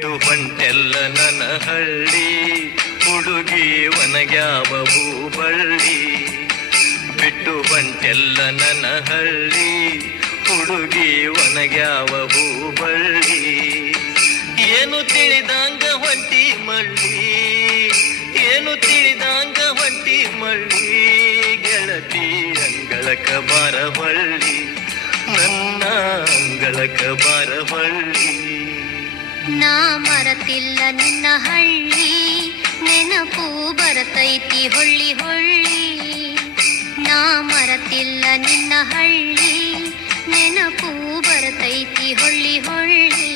ಬಿಟ್ಟು ಹೊಂಟೆಲ್ಲ ನನ್ನ ಹಳ್ಳಿ, ಹುಡುಗಿ ಒನಗ್ಯಾವ ಹೂಬಳ್ಳಿ. ಬಿಟ್ಟು ಹೊಂಟೆಲ್ಲ ನನ್ನ ಹಳ್ಳಿ, ಹುಡುಗಿ ಒನಗ್ಯಾವ ಹೂಬಳ್ಳಿ. ಏನು ತಿಳಿದಂಗ ಹೊಂಟಿ ಮಳ್ಳಿ, ಏನು ತಿಳಿದಂಗ ಹೊಂಟಿ ಮಳ್ಳಿ. ಗೆಳತಿ ಅಂಗಳಕ ಬಾರ ಹೊಳ್ಳಿ, ನನ್ನ ಅಂಗಳಕ ಬಾರ ಹೊಳ್ಳಿ. ನಾ ಮರತಿಲ್ಲ ನಿನ್ನ ಹಳ್ಳಿ, ನೆನಪು ಬರತೈತಿ ಹೊಳ್ಳಿ ಹೊಳ್ಳಿ. ನಾ ಮರತಿಲ್ಲ ನಿನ್ನ ಹಳ್ಳಿ, ನೆನಪು ಬರತೈತಿ ಹೊಳ್ಳಿ ಹೊಳ್ಳಿ.